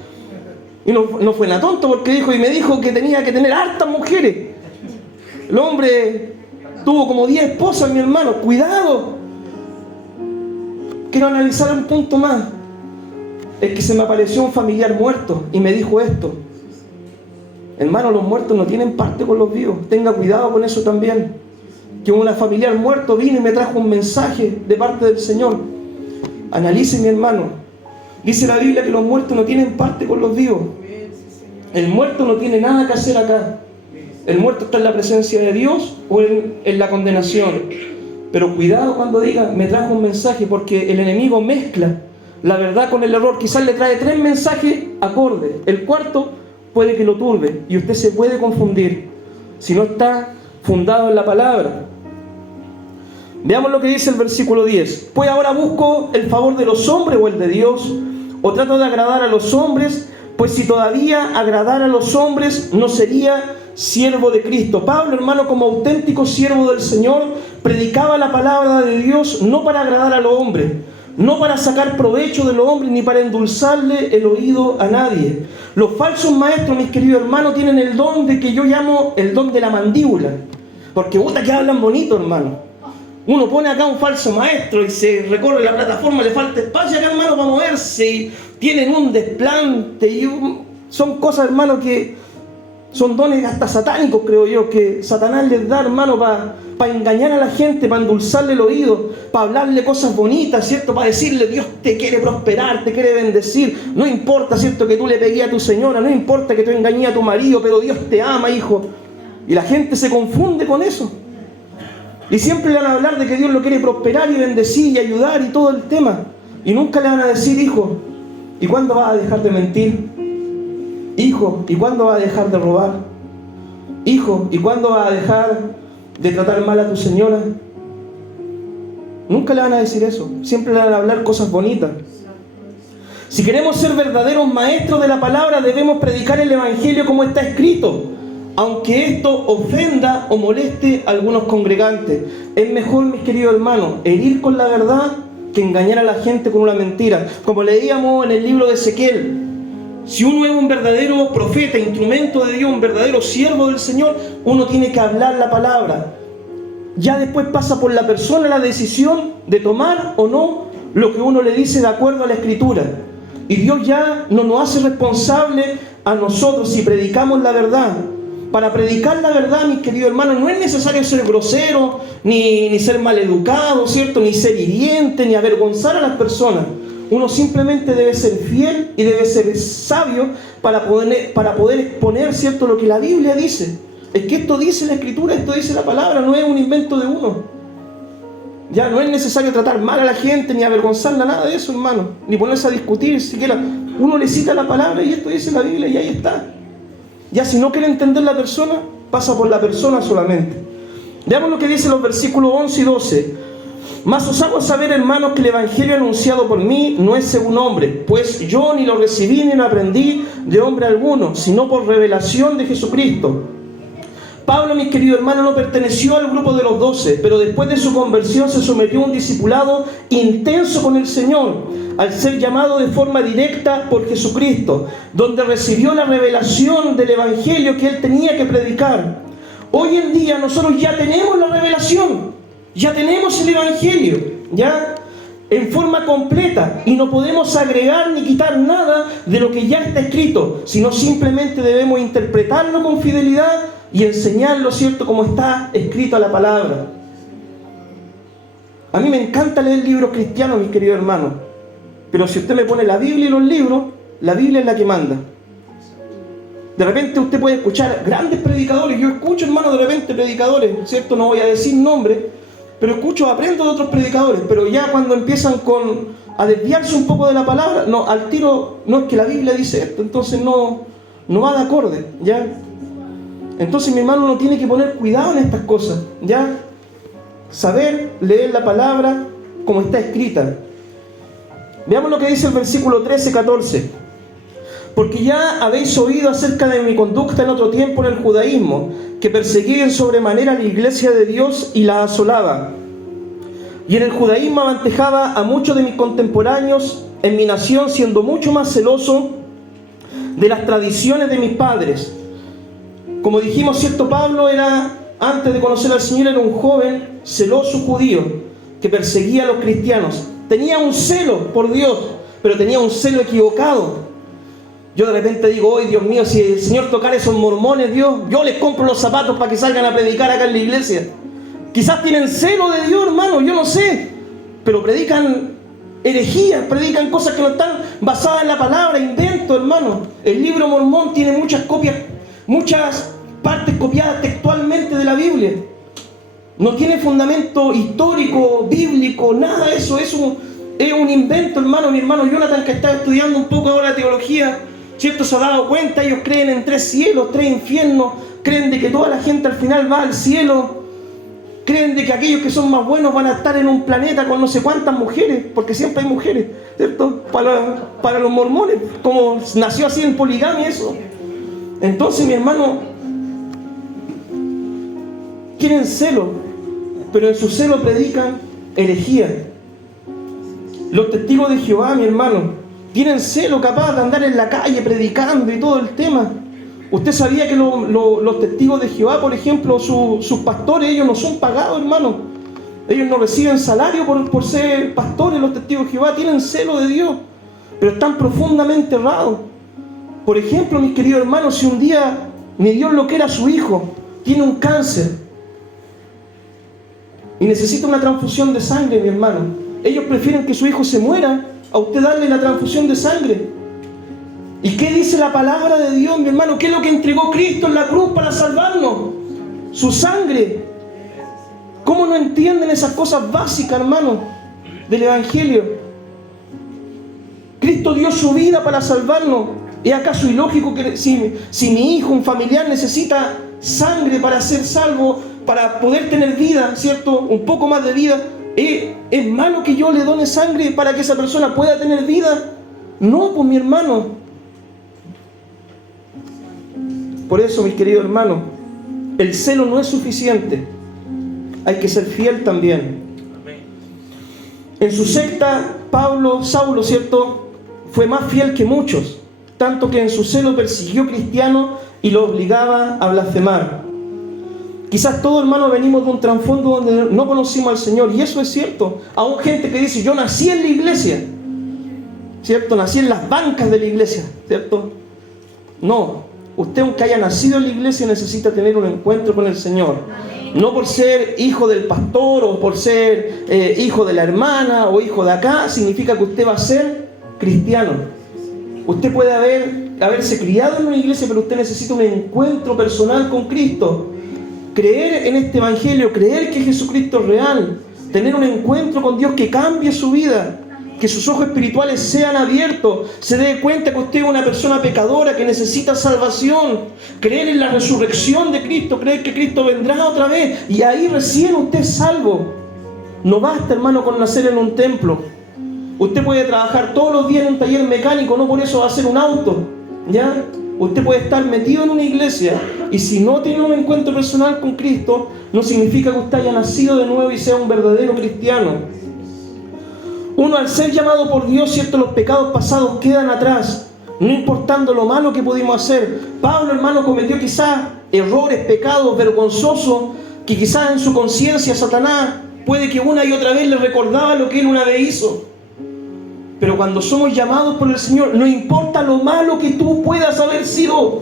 Y no fue nada tonto, porque dijo, y me dijo que tenía que tener hartas mujeres. El hombre tuvo como 10 esposas, mi hermano. Cuidado. Quiero analizar un punto más. Es que se me apareció un familiar muerto y me dijo esto: hermano, los muertos no tienen parte con los vivos. Tenga cuidado con eso también. Que un familiar muerto vino y me trajo un mensaje de parte del Señor. Analice, mi hermano. Dice la Biblia que los muertos no tienen parte con los vivos. El muerto no tiene nada que hacer acá. El muerto está en la presencia de Dios o en la condenación. Pero cuidado cuando diga, me trajo un mensaje, porque el enemigo mezcla la verdad con el error. Quizás le trae 3 mensajes acordes. El cuarto puede que lo turbe y usted se puede confundir si no está fundado en la palabra. Veamos lo que dice el versículo 10. Pues ahora busco el favor de los hombres o el de Dios, o trato de agradar a los hombres, pues si todavía agradara a los hombres, no sería siervo de Cristo. Pablo, hermano, como auténtico siervo del Señor, predicaba la palabra de Dios no para agradar a los hombres, no para sacar provecho de los hombres, ni para endulzarle el oído a nadie. Los falsos maestros, mis queridos hermanos, tienen el don de que yo llamo el don de la mandíbula, porque puta que hablan bonito, hermano. Uno pone acá un falso maestro y se recorre la plataforma, le falta espacio acá, hermano, para moverse, y tienen un desplante y son cosas, hermano, que son dones hasta satánicos, creo yo, que Satanás les da, hermano, para engañar a la gente, para endulzarle el oído, para hablarle cosas bonitas, ¿cierto? Para decirle, Dios te quiere prosperar, te quiere bendecir. No importa, ¿cierto?, que tú le pegues a tu señora, no importa que tú engañes a tu marido, pero Dios te ama, hijo. Y la gente se confunde con eso. Y siempre le van a hablar de que Dios lo quiere prosperar y bendecir y ayudar y todo el tema. Y nunca le van a decir, hijo, ¿y cuándo vas a dejar de mentir? Hijo, ¿y cuándo vas a dejar de robar? Hijo, ¿y cuándo vas a dejar de tratar mal a tu señora? Nunca le van a decir eso. Siempre le van a hablar cosas bonitas. Si queremos ser verdaderos maestros de la palabra, debemos predicar el Evangelio como está escrito, aunque esto ofenda o moleste a algunos congregantes. Es mejor, mis queridos hermanos, herir con la verdad que engañar a la gente con una mentira. Como leíamos en el libro de Ezequiel, si uno es un verdadero profeta, instrumento de Dios, un verdadero siervo del Señor, uno tiene que hablar la palabra. Ya después pasa por la persona la decisión de tomar o no lo que uno le dice de acuerdo a la Escritura. Y Dios ya no nos hace responsable a nosotros si predicamos la verdad. Para predicar la verdad, mis queridos hermanos, no es necesario ser grosero, ni ser maleducado, ¿cierto? Ni ser hiriente, ni avergonzar a las personas. Uno simplemente debe ser fiel y debe ser sabio para poder exponer, ¿cierto?, lo que la Biblia dice. Es que esto dice la Escritura, esto dice la palabra, no es un invento de uno. Ya no es necesario tratar mal a la gente, ni avergonzarla, nada de eso, hermano. Ni ponerse a discutir siquiera. Uno le cita la palabra y esto dice la Biblia y ahí está. Ya si no quiere entender la persona, pasa por la persona solamente. Veamos lo que dicen los versículos 11 y 12. Mas os hago saber, hermanos, que el Evangelio anunciado por mí no es según hombre, pues yo ni lo recibí ni lo aprendí de hombre alguno, sino por revelación de Jesucristo. Pablo, mis queridos hermanos, no perteneció al grupo de los 12, pero después de su conversión se sometió a un discipulado intenso con el Señor, al ser llamado de forma directa por Jesucristo, donde recibió la revelación del Evangelio que él tenía que predicar. Hoy en día nosotros ya tenemos la revelación, ya tenemos el Evangelio, ya en forma completa, y no podemos agregar ni quitar nada de lo que ya está escrito, sino simplemente debemos interpretarlo con fidelidad y enseñarlo, ¿cierto?, como está escrito la palabra. A mí me encanta leer libros cristianos, mis queridos hermanos, pero si usted me pone la Biblia y los libros, la Biblia es la que manda. De repente usted puede escuchar grandes predicadores. Yo escucho, hermano, de repente predicadores, ¿cierto? No voy a decir nombres, pero aprendo de otros predicadores. Pero ya cuando empiezan a desviarse un poco de la palabra, no, al tiro, no es que la Biblia dice esto, entonces no va de acorde, ¿ya? Entonces, mi hermano, uno tiene que poner cuidado en estas cosas, ¿ya? Saber leer la palabra como está escrita. Veamos lo que dice el versículo 13-14. Porque ya habéis oído acerca de mi conducta en otro tiempo en el judaísmo, que perseguí en sobremanera la iglesia de Dios y la asolaba. Y en el judaísmo aventejaba a muchos de mis contemporáneos en mi nación, siendo mucho más celoso de las tradiciones de mis padres. Como dijimos, cierto, Pablo era, antes de conocer al Señor, era un joven celoso judío que perseguía a los cristianos. Tenía un celo por Dios, pero tenía un celo equivocado. Yo de repente digo, hoy Dios mío, si el Señor tocara esos mormones, Dios, yo les compro los zapatos para que salgan a predicar acá en la iglesia. Quizás tienen celo de Dios, hermano, yo no sé, pero predican herejías, predican cosas que no están basadas en la palabra, invento, hermano. El libro Mormón tiene muchas copias, muchas partes copiadas textualmente de la Biblia. No tiene fundamento histórico, bíblico, nada de eso. Es un invento, hermano. Mi hermano Jonathan, que está estudiando un poco ahora teología, ¿cierto?, se ha dado cuenta. Ellos creen en 3 cielos, 3 infiernos. Creen de que toda la gente al final va al cielo. Creen de que aquellos que son más buenos van a estar en un planeta con no sé cuántas mujeres, porque siempre hay mujeres, ¿cierto?, para los mormones, como nació así en poligamia eso. Entonces, mi hermano, quieren celo, pero en su celo predican herejía. Los testigos de Jehová, mi hermano, tienen celo capaz de andar en la calle predicando y todo el tema. ¿Usted sabía que los testigos de Jehová, por ejemplo, sus pastores, ellos no son pagados, hermano? Ellos no reciben salario por ser pastores. Los testigos de Jehová tienen celo de Dios, pero están profundamente errados. Por ejemplo, mis queridos hermanos, si un día ni Dios lo quiera, su hijo tiene un cáncer y necesita una transfusión de sangre, mi hermano, ellos prefieren que su hijo se muera a usted darle la transfusión de sangre. ¿Y qué dice la palabra de Dios, mi hermano? ¿Qué es lo que entregó Cristo en la cruz para salvarnos? Su sangre. ¿Cómo no entienden esas cosas básicas, hermano, del Evangelio? Cristo dio su vida para salvarnos. ¿Es acaso ilógico que si mi hijo, un familiar, necesita sangre para ser salvo, para poder tener vida, ¿cierto? Un poco más de vida. ¿Es malo que yo le done sangre para que esa persona pueda tener vida? No, pues mi hermano. Por eso, mis queridos hermanos, el celo no es suficiente. Hay que ser fiel también. En su secta, Saulo, ¿cierto?, fue más fiel que muchos, tanto que en su celo persiguió cristianos y los obligaba a blasfemar. Quizás todos, hermanos, venimos de un trasfondo donde no conocimos al Señor, y eso es cierto. Aún gente que dice, yo nací en la iglesia, ¿cierto? Nací en las bancas de la iglesia, ¿cierto? No, usted, aunque haya nacido en la iglesia, necesita tener un encuentro con el Señor. No por ser hijo del pastor o por ser hijo de la hermana o hijo de acá, significa que usted va a ser cristiano. Usted puede haberse criado en una iglesia, pero usted necesita un encuentro personal con Cristo. Creer en este evangelio, creer que Jesucristo es real, tener un encuentro con Dios que cambie su vida, que sus ojos espirituales sean abiertos, se dé cuenta que usted es una persona pecadora que necesita salvación, creer en la resurrección de Cristo, creer que Cristo vendrá otra vez, y ahí recién usted es salvo. No basta, hermano, con nacer en un templo. Usted puede trabajar todos los días en un taller mecánico, no por eso va a ser un auto, ¿ya? Usted puede estar metido en una iglesia y si no tiene un encuentro personal con Cristo, no significa que usted haya nacido de nuevo y sea un verdadero cristiano. Uno, al ser llamado por Dios, ¿cierto?, los pecados pasados quedan atrás, no importando lo malo que pudimos hacer. Pablo, hermano, cometió quizás errores, pecados vergonzosos, que quizás en su conciencia Satanás puede que una y otra vez le recordaba lo que él una vez hizo. Pero cuando somos llamados por el Señor, no importa lo malo que tú puedas haber sido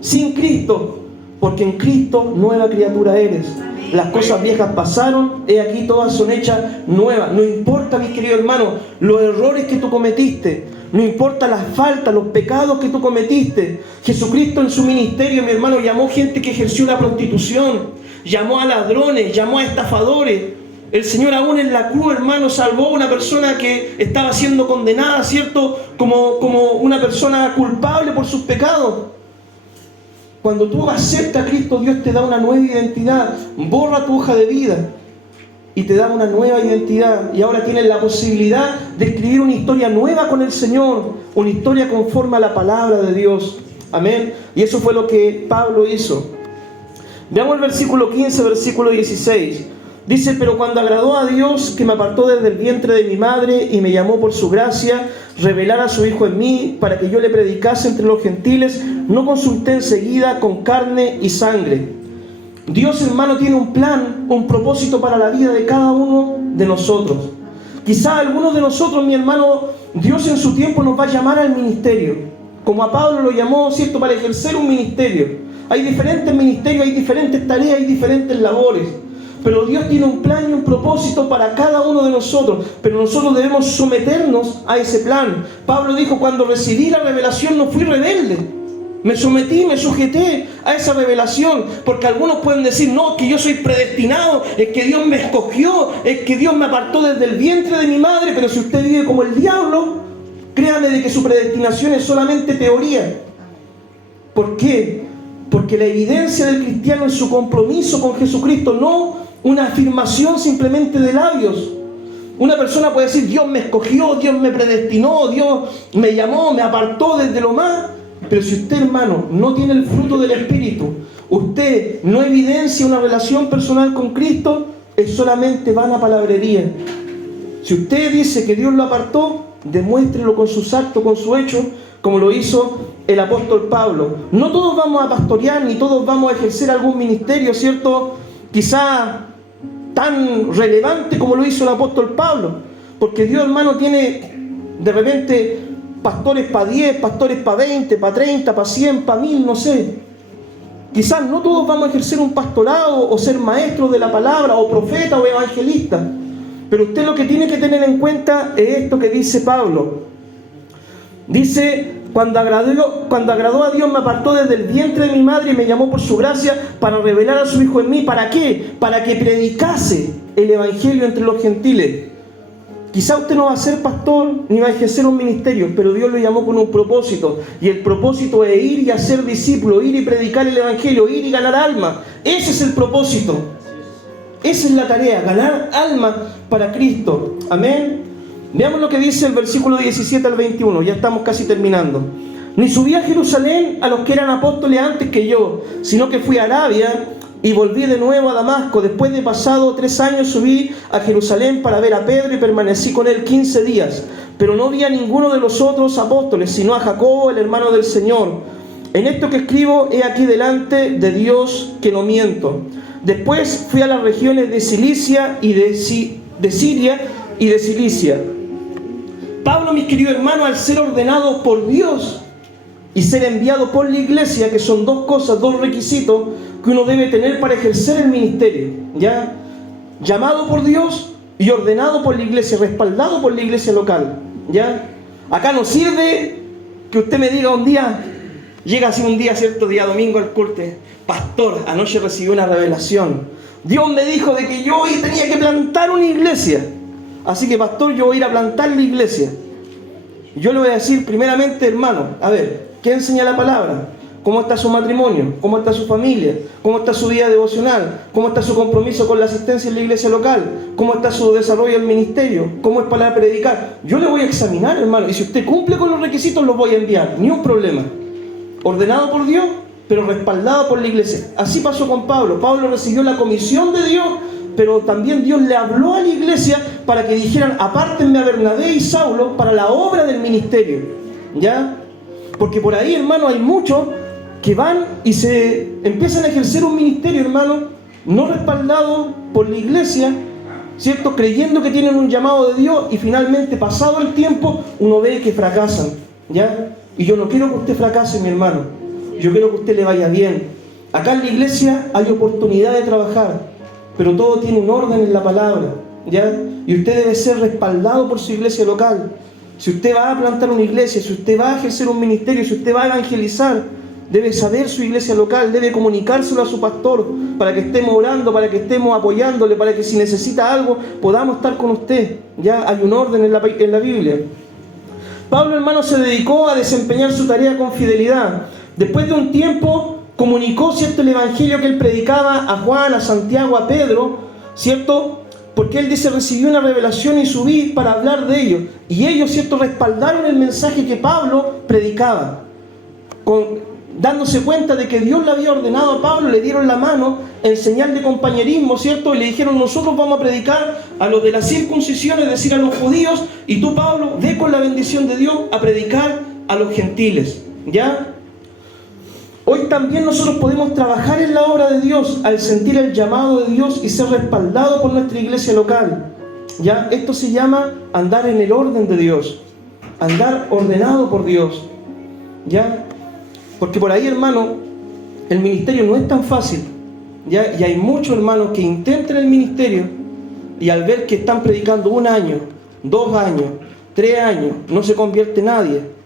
sin Cristo, porque en Cristo nueva criatura eres. Las cosas viejas pasaron, he aquí todas son hechas nuevas. No importa, mis queridos hermanos, los errores que tú cometiste, no importa las faltas, los pecados que tú cometiste. Jesucristo en su ministerio, mi hermano, llamó gente que ejerció la prostitución, llamó a ladrones, llamó a estafadores. El Señor aún en la cruz, hermano, salvó a una persona que estaba siendo condenada, ¿cierto?, como una persona culpable por sus pecados. Cuando tú aceptas a Cristo, Dios te da una nueva identidad, borra tu hoja de vida y te da una nueva identidad. Y ahora tienes la posibilidad de escribir una historia nueva con el Señor, una historia conforme a la palabra de Dios. Amén. Y eso fue lo que Pablo hizo. Veamos el versículo 15, versículo 16. Dice, pero cuando agradó a Dios, que me apartó desde el vientre de mi madre y me llamó por su gracia, revelar a su Hijo en mí, para que yo le predicase entre los gentiles, no consulté enseguida con carne y sangre. Dios, hermano, tiene un plan, un propósito para la vida de cada uno de nosotros. Quizá algunos de nosotros, mi hermano, Dios en su tiempo nos va a llamar al ministerio, como a Pablo lo llamó, ¿cierto?, para ejercer un ministerio. Hay diferentes ministerios, hay diferentes tareas, hay diferentes labores. Pero Dios tiene un plan y un propósito para cada uno de nosotros. Pero nosotros debemos someternos a ese plan. Pablo dijo, cuando recibí la revelación no fui rebelde. Me sometí, me sujeté a esa revelación. Porque algunos pueden decir, no, que yo soy predestinado, es que Dios me escogió, es que Dios me apartó desde el vientre de mi madre. Pero si usted vive como el diablo, créame de que su predestinación es solamente teoría. ¿Por qué? Porque la evidencia del cristiano es su compromiso con Jesucristo, no una afirmación simplemente de labios. Una persona puede decir, Dios me escogió, Dios me predestinó, Dios me llamó, me apartó desde lo más. Pero si usted, hermano, no tiene el fruto del Espíritu, usted no evidencia una relación personal con Cristo, es solamente vana palabrería. Si usted dice que Dios lo apartó, demuéstrelo con sus actos, con su hecho, como lo hizo el apóstol Pablo. No todos vamos a pastorear, ni todos vamos a ejercer algún ministerio, ¿cierto?, quizá tan relevante como lo hizo el apóstol Pablo. Porque Dios, hermano, tiene de repente pastores para 10, pastores para 20, para 30, para 100, para 1000, no sé. Quizás no todos vamos a ejercer un pastorado o ser maestros de la palabra o profeta o evangelista. Pero usted lo que tiene que tener en cuenta es esto que dice Pablo. Dice, cuando agradó a Dios me apartó desde el vientre de mi madre y me llamó por su gracia para revelar a su Hijo en mí. ¿Para qué? Para que predicase el evangelio entre los gentiles. Quizá usted no va a ser pastor ni va a ejercer un ministerio, pero Dios lo llamó con un propósito. Y el propósito es ir y hacer discípulos, ir y predicar el evangelio, ir y ganar almas. Ese es el propósito. Esa es la tarea, ganar almas para Cristo. Amén. Veamos lo que dice el versículo 17 al 21. Ya estamos casi terminando. Ni subí a Jerusalén a los que eran apóstoles antes que yo, sino que fui a Arabia y volví de nuevo a Damasco. Después de pasado 3 años subí a Jerusalén para ver a Pedro y permanecí con él 15 días. Pero no vi a ninguno de los otros apóstoles, sino a Jacobo, el hermano del Señor. En esto que escribo, he aquí delante de Dios que no miento. Después fui a las regiones de Cilicia y de Siria y de Cilicia. Pablo, mis queridos hermanos, al ser ordenado por Dios y ser enviado por la iglesia, que son 2 cosas, 2 requisitos que uno debe tener para ejercer el ministerio, ¿ya? Llamado por Dios y ordenado por la iglesia, respaldado por la iglesia local, ¿ya? Acá no sirve que usted me diga un día, llega así un día, cierto día domingo al culto: pastor, anoche recibí una revelación. Dios me dijo de que yo hoy tenía que plantar una iglesia. Así que, pastor, yo voy a ir a plantar la iglesia. Yo le voy a decir primeramente, hermano, a ver, ¿qué enseña la palabra? ¿Cómo está su matrimonio? ¿Cómo está su familia? ¿Cómo está su vida devocional? ¿Cómo está su compromiso con la asistencia en la iglesia local? ¿Cómo está su desarrollo en el ministerio? ¿Cómo es para predicar? Yo le voy a examinar, hermano, y si usted cumple con los requisitos, los voy a enviar. Ni un problema. Ordenado por Dios, pero respaldado por la iglesia. Así pasó con Pablo. Pablo recibió la comisión de Dios, pero también Dios le habló a la iglesia para que dijeran: apártenme a Bernabé y Saulo para la obra del ministerio, ¿ya? Porque por ahí, hermano, hay muchos que van y se empiezan a ejercer un ministerio, hermano, no respaldado por la iglesia, ¿cierto? Creyendo que tienen un llamado de Dios, y finalmente, pasado el tiempo, uno ve que fracasan, ¿ya? Y yo no quiero que usted fracase, mi hermano. Yo quiero que a usted le vaya bien. Acá en la iglesia hay oportunidad de trabajar, pero todo tiene un orden en la palabra, ¿ya? Y usted debe ser respaldado por su iglesia local. Si usted va a plantar una iglesia, si usted va a ejercer un ministerio, si usted va a evangelizar, debe saber su iglesia local, debe comunicárselo a su pastor para que estemos orando, para que estemos apoyándole, para que si necesita algo podamos estar con usted. Ya hay un orden en la Biblia. Pablo, hermano, se dedicó a desempeñar su tarea con fidelidad. Después de un tiempo comunicó, ¿cierto?, el evangelio que él predicaba a Juan, a Santiago, a Pedro, ¿cierto? Porque él dice: recibí una revelación y subí para hablar de ello. Y ellos, ¿cierto?, respaldaron el mensaje que Pablo predicaba. Dándose cuenta de que Dios le había ordenado a Pablo, le dieron la mano en señal de compañerismo, ¿cierto? Y le dijeron: nosotros vamos a predicar a los de la circuncisión, es decir, a los judíos, y tú, Pablo, ve con la bendición de Dios a predicar a los gentiles, ¿ya? Hoy también nosotros podemos trabajar en la obra de Dios al sentir el llamado de Dios y ser respaldados por nuestra iglesia local, ¿ya? Esto se llama andar en el orden de Dios, andar ordenado por Dios, ¿ya? Porque por ahí, hermano, el ministerio no es tan fácil, ¿ya? Y hay muchos hermanos que intentan el ministerio y al ver que están predicando 1 año, 2 años, 3 años, no se convierte nadie.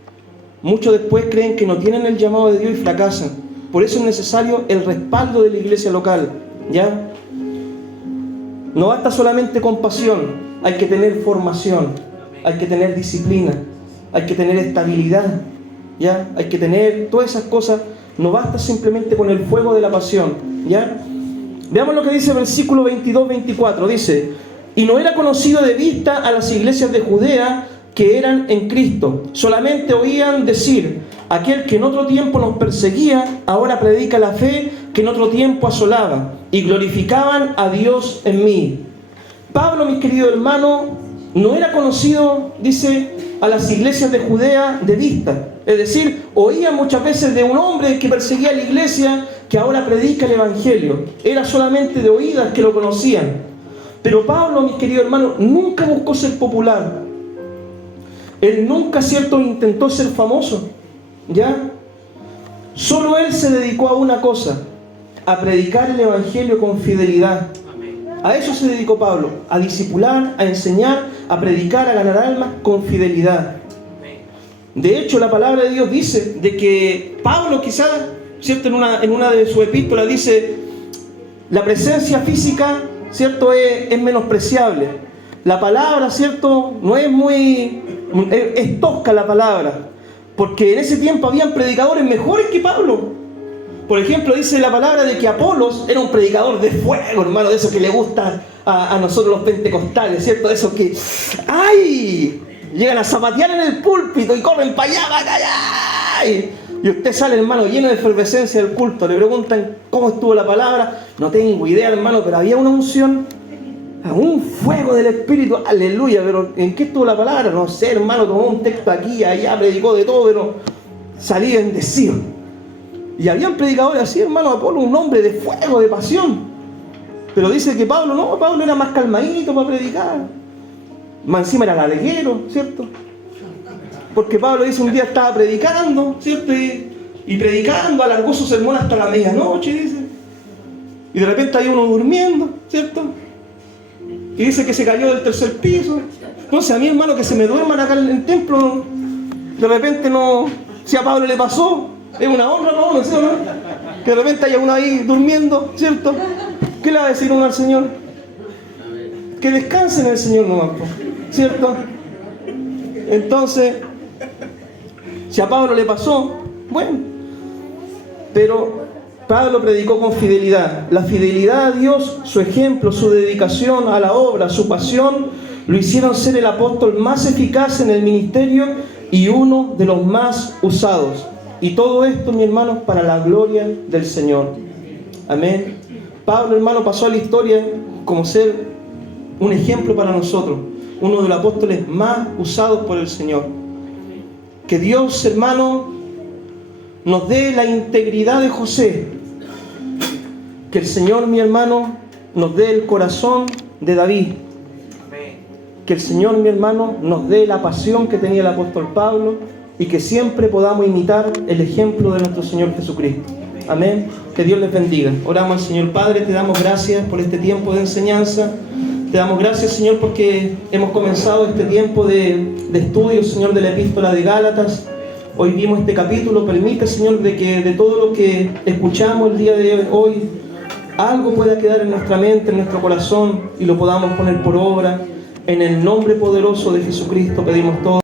Muchos después creen que no tienen el llamado de Dios y fracasan. Por eso es necesario el respaldo de la iglesia local, ¿ya? No basta solamente con pasión, hay que tener formación, hay que tener disciplina, hay que tener estabilidad, ¿ya? Hay que tener todas esas cosas. No basta simplemente con el fuego de la pasión, ¿ya? Veamos lo que dice el versículo 22-24. Dice: y no era conocido de vista a las iglesias de Judea que eran en Cristo. Solamente oían decir: aquel que en otro tiempo nos perseguía, ahora predica la fe que en otro tiempo asolaba. Y glorificaban a Dios en mí. Pablo, mis queridos hermanos, no era conocido, dice, a las iglesias de Judea de vista. Es decir, oían muchas veces de un hombre que perseguía a la iglesia, que ahora predica el evangelio. Era solamente de oídas que lo conocían. Pero Pablo, mis queridos hermanos, nunca buscó ser popular. Él nunca, ¿cierto?, intentó ser famoso, ¿ya? Solo él se dedicó a una cosa: a predicar el evangelio con fidelidad. A eso se dedicó Pablo, a discipular, a enseñar, a predicar, a ganar almas con fidelidad. De hecho, la palabra de Dios dice de que Pablo, quizás, ¿cierto?, en una de sus epístolas dice: la presencia física, ¿cierto?, es menospreciable. La palabra, ¿cierto?, no es muy... es tosca la palabra. Porque en ese tiempo habían predicadores mejores que Pablo. Por ejemplo, dice la palabra de que Apolos era un predicador de fuego, hermano, de eso que le gusta a nosotros los pentecostales, ¿cierto? De esos que, ¡ay! Llegan a zapatear en el púlpito y corren para allá, para allá. Y usted sale, hermano, lleno de efervescencia del culto. Le preguntan cómo estuvo la palabra. No tengo idea, hermano, pero había una unción, un fuego del Espíritu, aleluya. Pero ¿en qué estuvo la palabra? No sé, hermano, tomó un texto aquí, allá, predicó de todo, pero salí bendecido. Y habían predicadores así, hermano. Apolo, un hombre de fuego, de pasión. Pero dice que Pablo no, Pablo era más calmadito para predicar. Más encima era larguero, ¿cierto? Porque Pablo dice un día estaba predicando, ¿cierto? Y predicando, alargó su sermón hasta la medianoche, dice. Y de repente hay uno durmiendo, ¿cierto? Y dice que se cayó del tercer piso. Entonces a mí, hermano, que se me duerman acá en el templo, de repente no, si a Pablo le pasó, es una honra para uno, ¿sí o no? Que de repente haya uno ahí durmiendo, ¿cierto? ¿Qué le va a decir uno al Señor? Que descanse en el Señor nomás, ¿cierto? Entonces, si a Pablo le pasó, bueno, pero Pablo predicó con fidelidad. La fidelidad a Dios, su ejemplo, su dedicación a la obra, su pasión, lo hicieron ser el apóstol más eficaz en el ministerio y uno de los más usados. Y todo esto, mi hermano, para la gloria del Señor. Amén. Pablo, hermano, pasó a la historia como ser un ejemplo para nosotros, uno de los apóstoles más usados por el Señor. Que Dios, hermano, nos dé la integridad de José. Que el Señor, mi hermano, nos dé el corazón de David. Que el Señor, mi hermano, nos dé la pasión que tenía el apóstol Pablo y que siempre podamos imitar el ejemplo de nuestro Señor Jesucristo. Amén. Que Dios les bendiga. Oramos al Señor. Padre, te damos gracias por este tiempo de enseñanza. Te damos gracias, Señor, porque hemos comenzado este tiempo de estudio, Señor, de la epístola de Gálatas. Hoy vimos este capítulo. Permite, Señor, de que de todo lo que escuchamos el día de hoy, algo pueda quedar en nuestra mente, en nuestro corazón, y lo podamos poner por obra. En el nombre poderoso de Jesucristo pedimos todo.